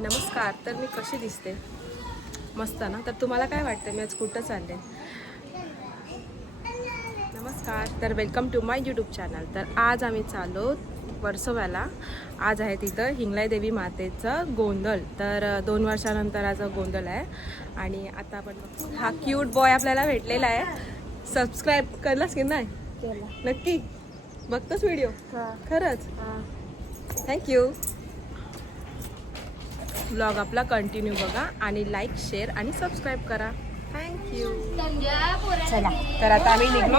नमस्कार. तर मी कशी दिसते? मस्त ना. तर तुम्हाला काय वाटतं मी आज कुठं चालले? नमस्कार. तर welcome to my YouTube channel. तर आज आम्ही चाललो वर्सोव्याला. आज आहे तिथं हिंगलाई देवी मातेचं गोंधळ. तर 2 वर्षानंतर आज गोंधळ आहे. आणि आता आपण हा क्यूट बॉय आपल्याला भेटलेला आहे. सबस्क्राईब करलास की नाही? नक्की बघतोस व्हिडिओ? खरंच? थँक्यू. ब्लॉग आपला कंटिन्यू बघा आणि लाईक, शेअर आणि सबस्क्राईब करा. थँक्यू. चला, तर आता आम्ही निघलो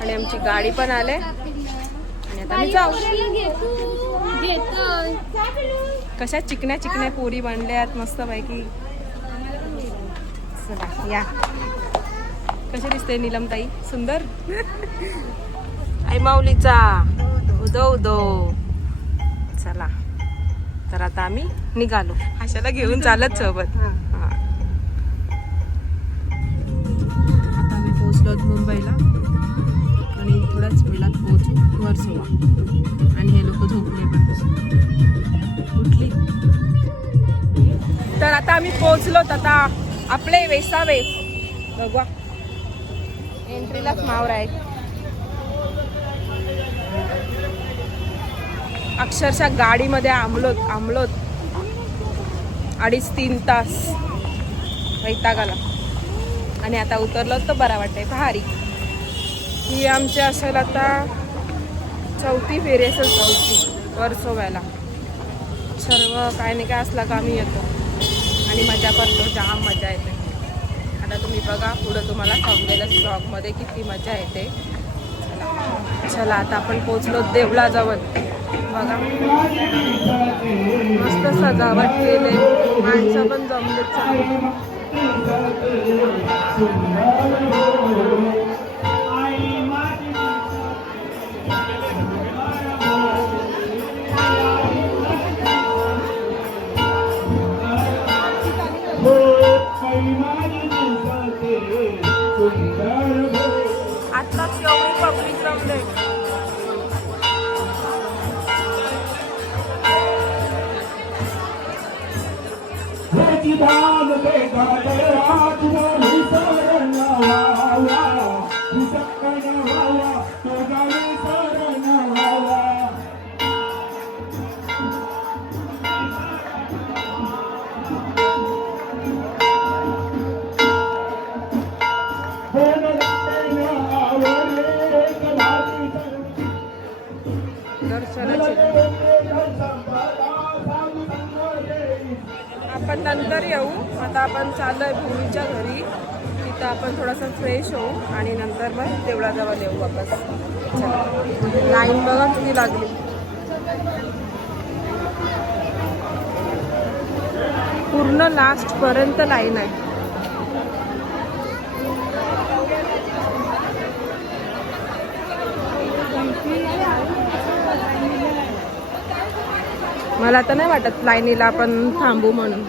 आणि आमची गाडी पण आले आणि आता आम्ही जाऊ. कशा चिकण्या चिकण्या पोरी बनल्यात मस्त पैकी. चला या. कशी दिसते नीलमताई? सुंदर. आई माऊलीचा उदो उदो. चला, तर आता आम्ही निघालो. आशाला घेऊन चालत सोबत. आता आम्ही पोहोचलो मुंबईला आणि थोड्याच वेळात पोहोचू वर्सोवा. आणि हे लोक झोपले पण उठली. तर आता आम्ही पोहोचलोत. आता आपले वेसावे बघवा. एंट्रीलाच मावर आहे. अक्षरशः गाडीमध्ये आंबलोत 2.5-3 तास वैतागाला. आणि आता उतरलो तर बरा वाटतंय. भारी. ही आमची असेल आता 4थी फेरी असेल. 4थी वर्सोव्याला. सर्व काय नाही काय असला का आम्ही येतो आणि मजा करतो. जाम मजा येते. आता तुम्ही बघा पुढं तुम्हाला समजेलच ब्लॉगमध्ये किती मजा येते. चला आता आपण पोचलो देवळाजवळ. बघा मस्त सजावट केले. माणसं पण जमलेत चांगली. आत्ताच एवढी पब्लिक जमले. आपण नंतर येऊ. आता आपण चाललोय भूमीच्या घरी. तिथं आपण थोडंसं फ्रेश होऊ आणि नंतर मग देवळाजवळ येऊ वापस. लाईन बघा किती लागली. पूर्ण लास्ट पर्यंत लाईन आहे. मला तर नाही वाटत लाईनीला आपण थांबू म्हणून.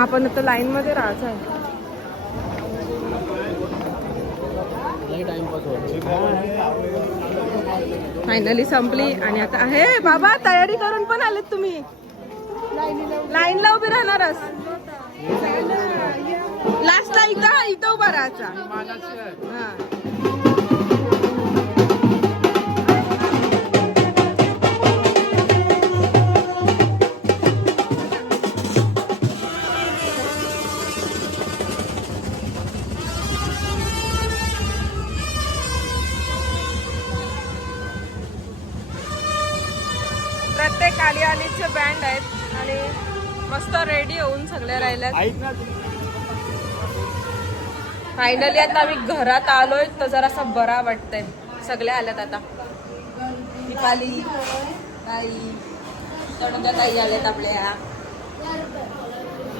आपण आता लाईन मध्ये राहायचं आहे. फायनली संपली आणि आता हे बाबा तयारी करून पण आलेत तुम्ही. लाईनला उभी राहणारच. लास्टला इथं उभा राहायचा. प्रत्येक आलीचे बँड आहेत आणि मस्त रेडी होऊन सगळे राहिल्यात. फायनली आता आम्ही घरात आलोय तर जरासं बरा वाटतंय. सगळे आल्यात आता. दीपाली ताई तडुंजा ताई आल्यात आपल्या.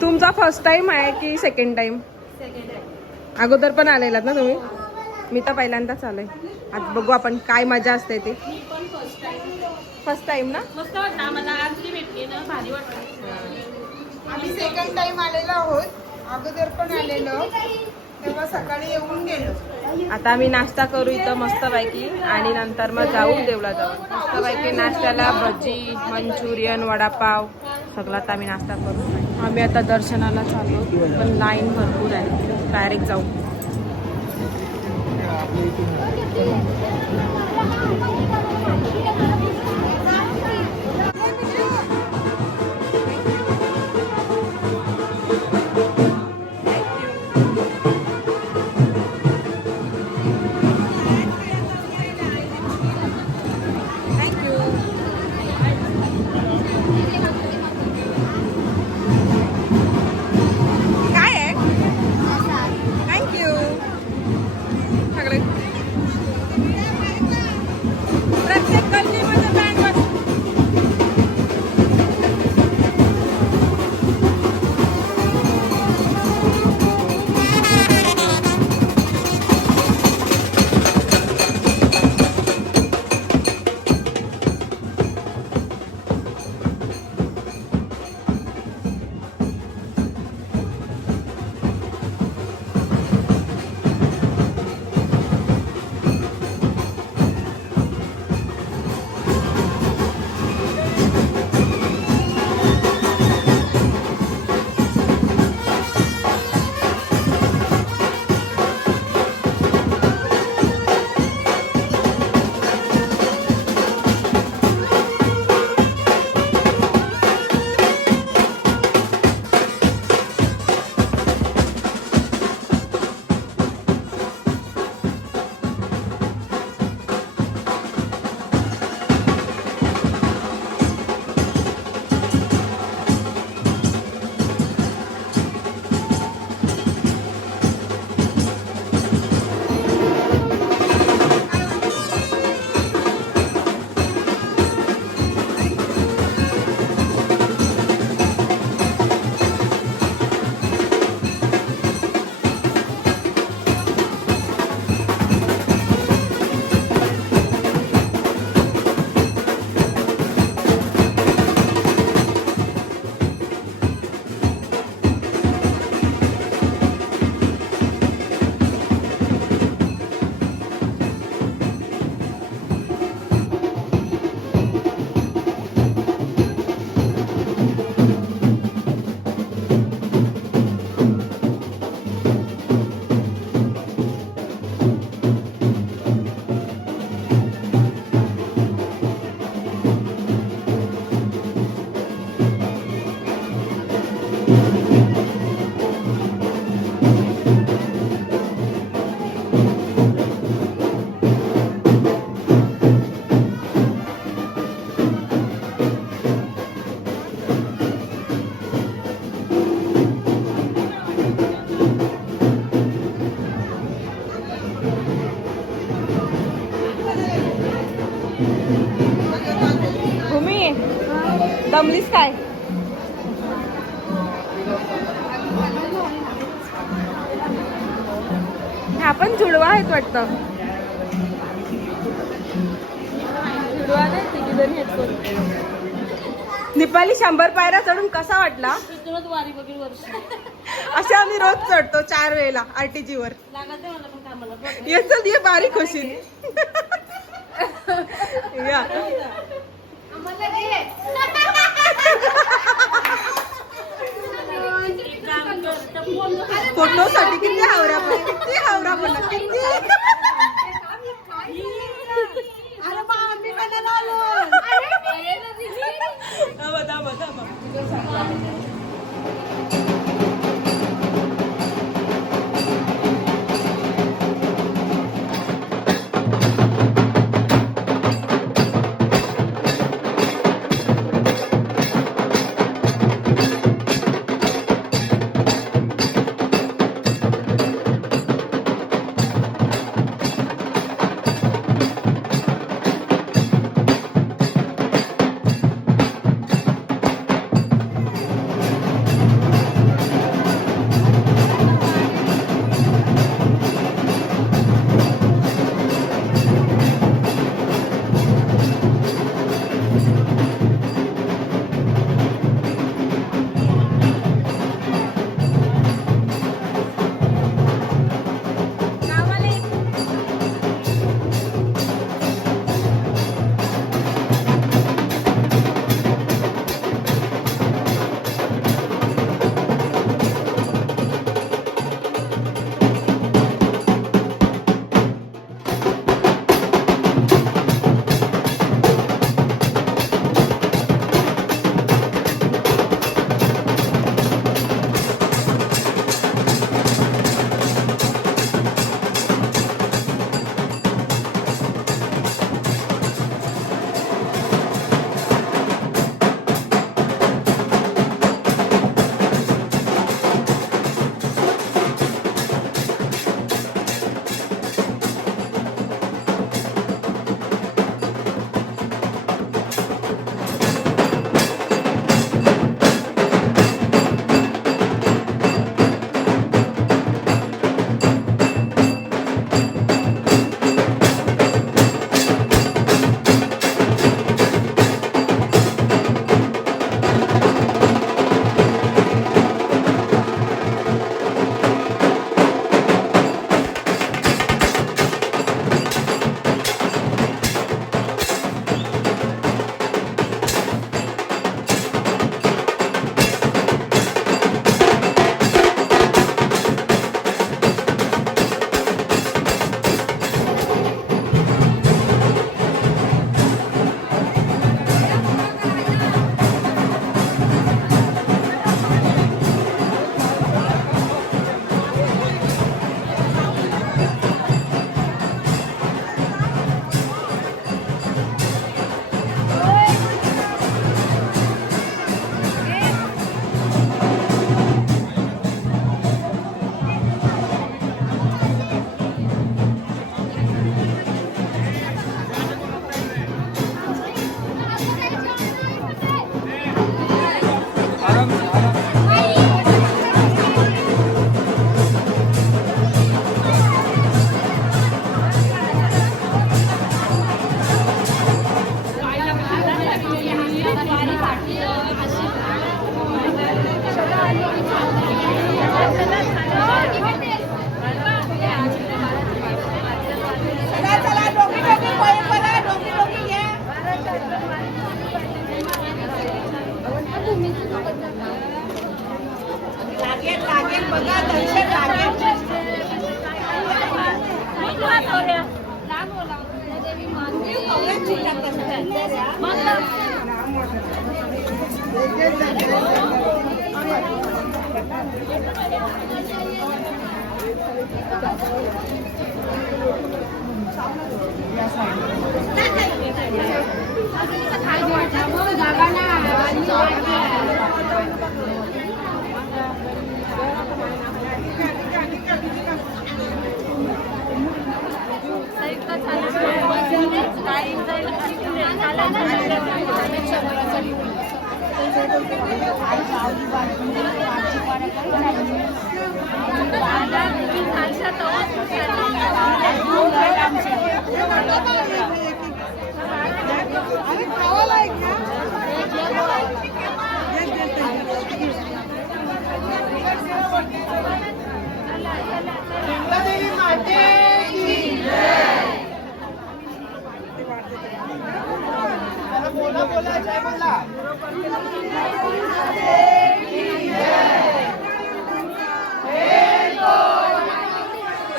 तुमचा फर्स्ट टाइम आहे की सेकंड टाइम? अगोदर पण आलेलात ना तुम्ही? मी तर पहिल्यांदाच आलोय. आता बघू आपण काय मजा असते ते. फर्स्ट टाइम ना? मस्त वाटतं आम्हाला. आज जी भेटली ना भारी वाटतं. आम्ही सेकंड टाइम आलेलो आहोत. अगोदर पण आलेलो तेव्हा सकाळी येऊन गेलो. आता आम्ही नाश्ता करू इथं मस्तपैकी आणि नंतर मग जाऊ देवला जाऊ. मस्तपैकी नाश्त्याला भजी, मंचुरियन, वडापाव सगळा आता आम्ही नाश्ता करू. आम्ही आता दर्शनाला चाललो पण लाईन भरपूर आहे. डायरेक्ट जाऊ. काय आहे? थँक्यू. सगळे प्रत्येक गल्लीमध्ये बँड वाजते. भूमी दमलीस काय? आपण जुडवा आहेत वाटतं. जुडवा नाही तिघी जणी आहेत कोण. निपाली 100 पायऱ्या चढून कसा वाटला? इथूनच वारी बघील वर्ष असे आम्ही रोज चढतो 4 वेळेला RTG वर. लागत मला पण कामाला. येच ये बारीक होशील. या फोटोसाठी किती हावरा पण किती हावरा पण किती. अरे बा आम्ही बनायला आलो.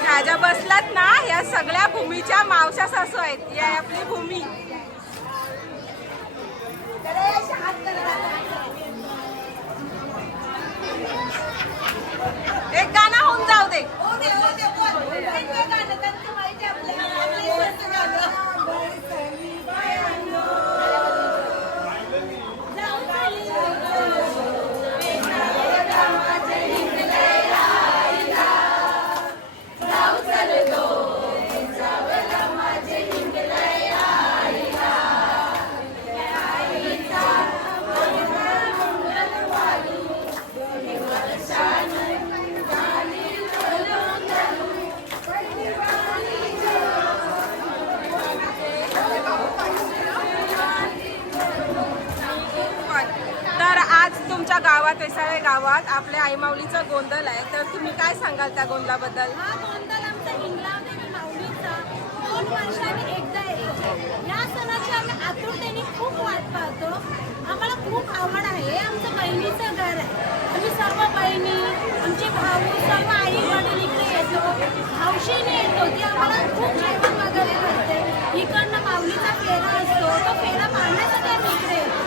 ह्या ज्या बसलात ना, या सगळ्या भूमीच्या मावशा सासू आहेत. ही आहे आपली भूमी. एक गाणं होऊन जाऊ दे. तर आज तुमच्या गावात, वेसाळे गावात आपल्या आईमाऊलीचा गोंधळ आहे, तर तुम्ही काय सांगाल त्या गोंधळाबद्दल? हा गोंधळ आमचा हिंगलादेवी माऊलीचा 2 वर्षांनी एकदा येतो. या सणाची आम्ही आतुरतेने खूप वाट पाहतो. आम्हाला खूप आवड आहे. आमचं बहिणीचं घर आहे. आम्ही सर्व बहिणी, आमचे भाऊ, सर्व आई वडील इकडे येतो. हौशीने येतो. ती आम्हाला खूप जेवण वगैरे करते. इकडनं माऊलीचा फेरा असतो. तो फेरा पाहण्यासाठी आम्ही इकडे येतो.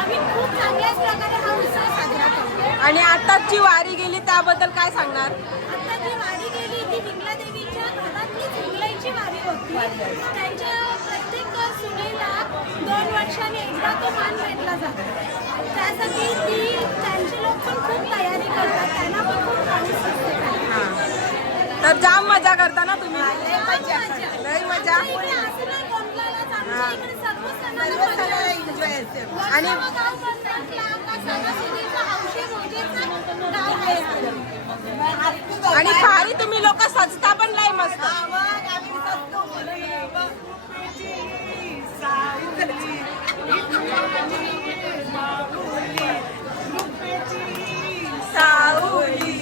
आम्ही खूप चांगल्याच प्रकारे हा उत्सव साजरा करतो. आणि आताच जी वारी गेली त्याबद्दल काय सांगणार? आता जी वारी गेली ती हिंगलादेवीच्या घरातलीच हिंगलाईची वारी होती. त्यांच्या प्रत्येक सुनेला 2 वर्षांनी एकदा तो मान भेटला जातो. त्यासाठी त्यांचे लोक पण खूप तयारी करतात. त्यांना पण खूप पाऊस असते. तर जाम मजा करता ना तुम्ही? लई मजा. आमच्या इकडे असं नाही गोंधळालाच, आमच्या इकडे सर्व सणाला मजा असते. आणि गाव बनतात का सणासुदीचा हौशी मजेचा गाव आहे. आणि भारी तुम्ही लोक सजता पण लय मस्त. सावली.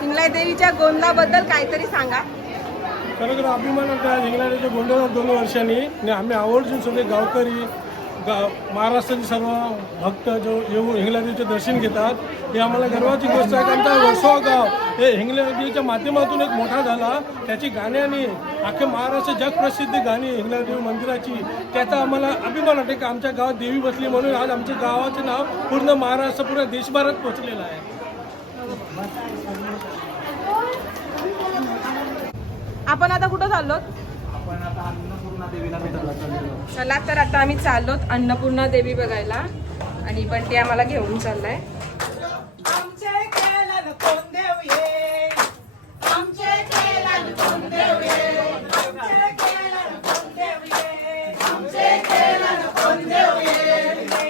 हिंगलादेवीच्या गोंधळाबद्दल काहीतरी सांगा. खरोखर अभिमान वाटतो हिंगलादेवीच्या गोंधळात 2 वर्षांनी आणि आम्ही आवर्जून सगळे गावकरी महाराष्ट्राचे सर्व भक्त जो येऊन हिंगलादेवीचे दर्शन घेतात. हे आम्हाला गर्वाची गोष्ट आहे की आमचा वर्सोवा गाव हे हिंगलादेवीच्या माध्यमातून एक मोठा झाला. त्याची गाण्याने अख्खे महाराष्ट्र जगप्रसिद्ध गाणी हिंगलादेवी मंदिराची, त्याचा आम्हाला अभिमान वाटतो की आमच्या गावात देवी बसली म्हणून आज आमच्या गावाचं नाव पूर्ण महाराष्ट्र, पूर्ण देशभरात पोहोचलेलं आहे. आपण आता कुठं चाललो? आपण आता अन्नपूर्णा देवीला भेटायला चाललेलो. चला तर आता आम्ही चाललोत अन्नपूर्णा देवी बघायला आणि बंटी आम्हाला घेऊन चाललाय. आमचे केलन कोण देव ये, आमचे केलन कोण देव ये, आमचे केलन कोण देव ये, आमचे केलन कोण देव ये.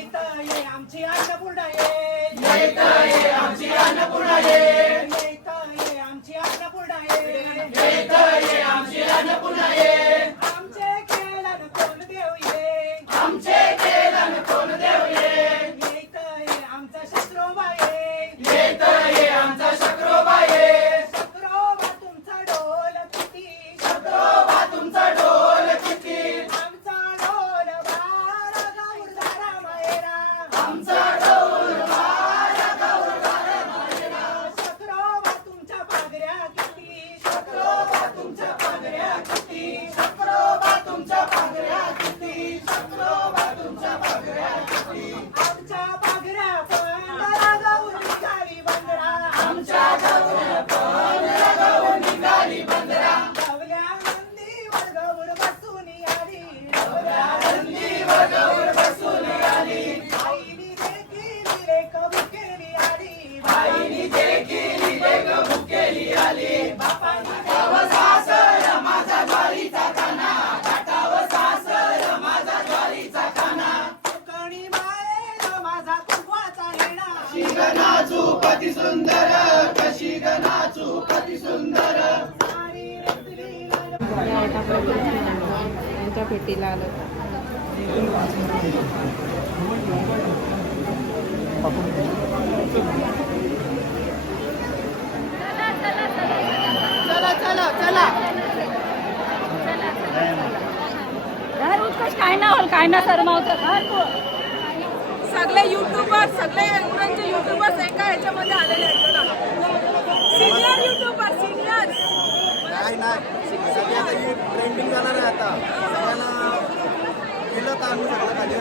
येत ये आमची अन्नपूर्णा ये, येत ये आमची अन्नपूर्णा ये, येत ये आमची अन्नपूर्णा ये, येत ये आमची अन्नपूर्णा ये. आमचे केलन कोण देव ये, आमचे केलन कोण देव ये. येत ये आमचा शत्रू यांच्या भेटीला आलो. काय ना सरमावतं सगळे युट्यूबर सगळे उरणचे युट्यूबर्स एका ह्याच्यामध्ये आलेले आहेत बघा. सिनियर युट्यूबर सिनियर काय नाही सध्या तरी ट्रेंडिंग जाणार आहे आता सगळ्यांना गेलं तर आणू शकतो खाली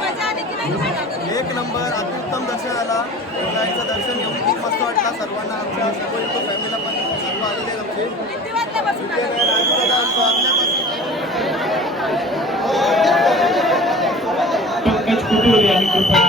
मजा आली की नाही? एक नंबर अत्युत्तम दर्शन आला गाईचं दर्शन घेऊन खूप मस्त वाटलं सर्वांना आमच्या सर्व युट्यूब फॅमिलीला पण सर्व आलेले आमचे किती वाजल्यापासून आले? पंकज कुटुंब यांनी कृपया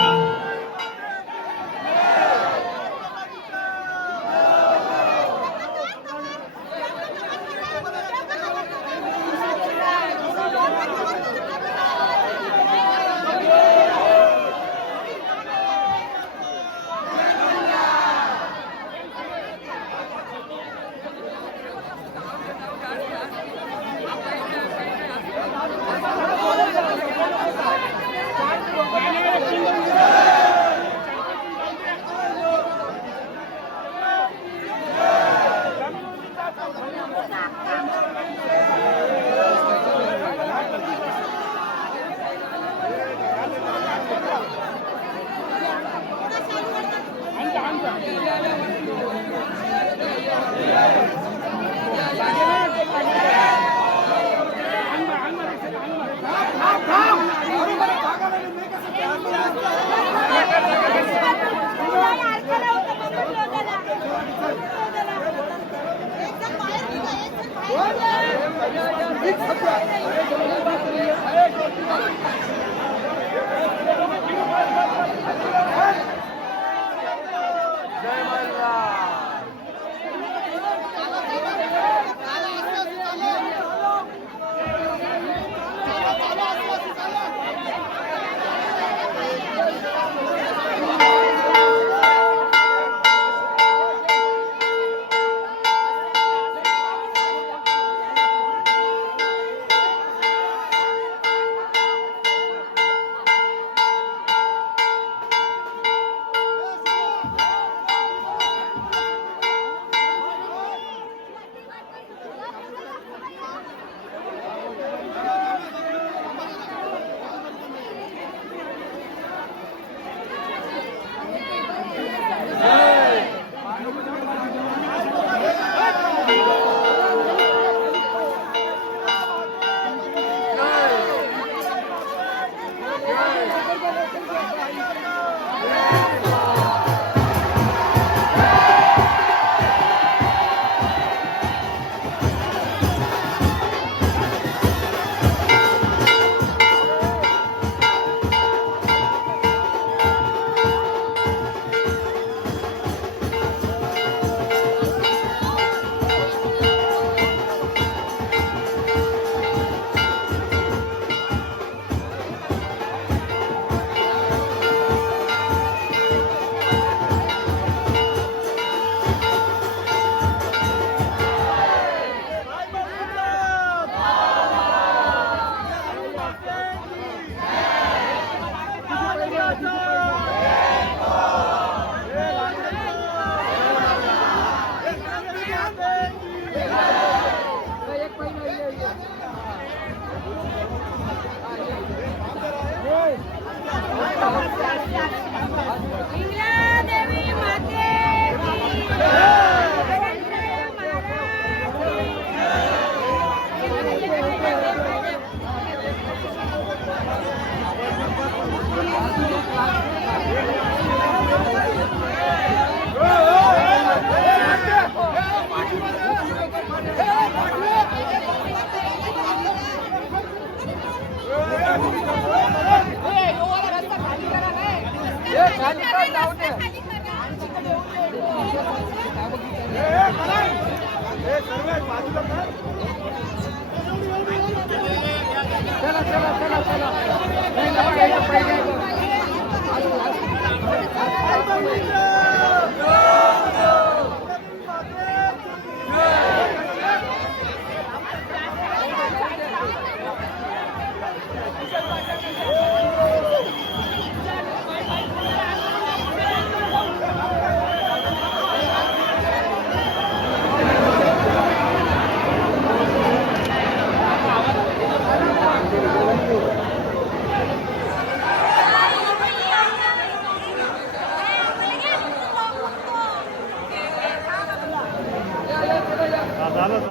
चला चला चला चला